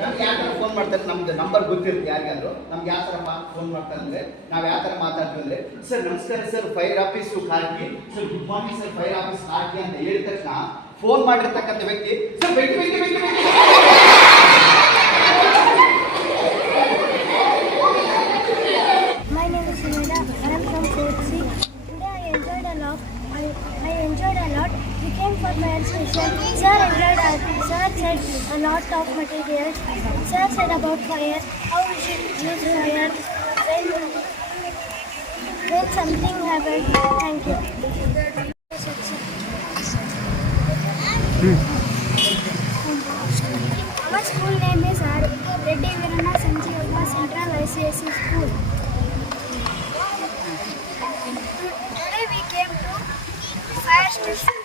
ನಮ್ಗೆ ಯಾವ ಥರ ಫೋನ್ ಮಾಡ್ತಾರೆ, ನಮ್ದು ನಂಬರ್ ಗೊತ್ತಿರುತ್ತೆ ಯಾರಿಗಾದ್ರು. ನಮ್ಗೆ ಯಾವ ಥರ ಫೋನ್ ಮಾಡ್ತಾರೆ ಅಂದರೆ, ನಾವು ಯಾವ ಥರ ಮಾತಾಡ್ತೀವಿ ಅಂದರೆ, ಸರ್ ನಮಸ್ಕಾರ ಸರ್, ಫೈರ್ ಆಫೀಸು ಖಾರ್ಗಿ sir, good morning sir, fire office ಖಾರ್ಗಿ ಅಂತ ಹೇಳಿದ ತಕ್ಷಣ ಫೋನ್ ಮಾಡಿರ್ತಕ್ಕಂಥ ವ್ಯಕ್ತಿ ಸರ್ ಬೇಕು. My name is Sumira. I am from 4th C. Today I enjoyed a lot. We came for fire station. Sir said a lot of materials. Sir said about fire, how we should use fire when something happens. Thank you. Our school name is Reddy Virana Sanjeeva Central ICSE School. Today we came to fire station.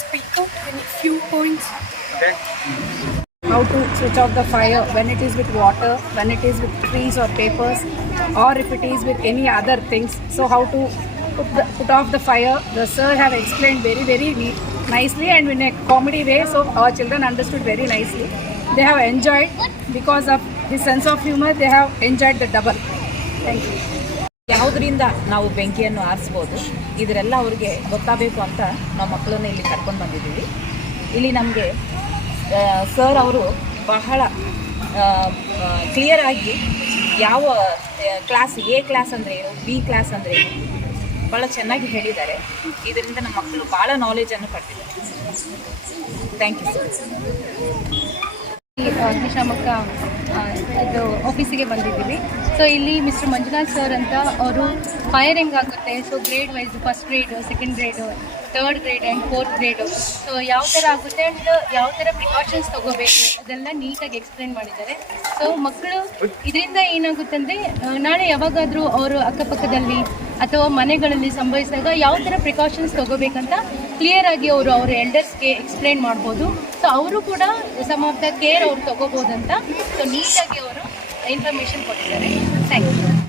Speak out in a few points. Okay. How to switch off the fire when it is with water, when it is with trees or papers, or if it is with any other things. So how to put off the fire. The sir have explained very nicely and in a comedy way. So our children understood very nicely. They have enjoyed because of the sense of humor. They have enjoyed the double. Thank you. ಯಾವುದರಿಂದ ನಾವು ಬೆಂಕಿಯನ್ನು ಆರಿಸ್ಬೋದು ಇದರೆಲ್ಲ ಅವ್ರಿಗೆ ಗೊತ್ತಾಗಬೇಕು ಅಂತ ನಾವು ಮಕ್ಕಳನ್ನ ಇಲ್ಲಿ ಕರ್ಕೊಂಡು ಬಂದಿದ್ದೀವಿ. ಇಲ್ಲಿ ನಮಗೆ ಸರ್ ಅವರು ಬಹಳ ಕ್ಲಿಯರ್ ಆಗಿ ಯಾವ ಕ್ಲಾಸ್, ಎ ಕ್ಲಾಸ್ ಅಂದರೆ ಏನು, ಬಿ ಕ್ಲಾಸ್ ಅಂದರೆ ಏನು ಭಾಳ ಚೆನ್ನಾಗಿ ಹೇಳಿದ್ದಾರೆ. ಇದರಿಂದ ನಮ್ಮ ಮಕ್ಕಳು ಭಾಳ ನಾಲೆಜನ್ನು ಪಡ್ತಿದ್ದಾರೆ. Thank you sir. ಅಗ್ನಿಶಾಮಕ ಇದು ಆಫೀಸಿಗೆ ಬಂದಿದ್ದೀವಿ. ಸೊ ಇಲ್ಲಿ ಮಿಸ್ಟರ್ ಮಂಜುನಾಥ್ ಸರ್ ಅಂತ ಅವರು ಫೈರ್ ಹೆಂಗಾಗುತ್ತೆ, so grade wise first grade, second grade, third grade and fourth grade, so ಯಾವ ಥರ ಆಗುತ್ತೆ ಆ್ಯಂಡ್ ಯಾವ ಥರ ಪ್ರಿಕಾಷನ್ಸ್ ತೊಗೋಬೇಕು ಅದೆಲ್ಲ ನೀಟಾಗಿ ಎಕ್ಸ್ಪ್ಲೇನ್ ಮಾಡಿದ್ದಾರೆ. ಸೊ ಮಕ್ಕಳು ಇದರಿಂದ ಏನಾಗುತ್ತೆ ಅಂದರೆ ನಾಳೆ ಯಾವಾಗಾದರೂ ಅವರು ಅಕ್ಕಪಕ್ಕದಲ್ಲಿ ಅಥವಾ ಮನೆಗಳಲ್ಲಿ ಸಂಭವಿಸಿದಾಗ ಯಾವ ಥರ ಪ್ರಿಕಾಷನ್ಸ್ ತೊಗೋಬೇಕಂತ ಕ್ಲಿಯರಾಗಿ ಅವರು ಅವ್ರ ಎಲ್ಡರ್ಸ್ಗೆ ಎಕ್ಸ್ಪ್ಲೇನ್ ಮಾಡ್ಬೋದು. ಸೊ ಅವರು ಕೂಡ ಸಮ್ ಆಫ್ ದ ಕೇರ್ ಅವ್ರು ತೊಗೋಬೋದಂತ ಸೊ ನೀಟಾಗಿ ಅವರು ಇನ್ಫಾರ್ಮೇಷನ್ ಕೊಟ್ಟಿದ್ದಾರೆ. Thank you.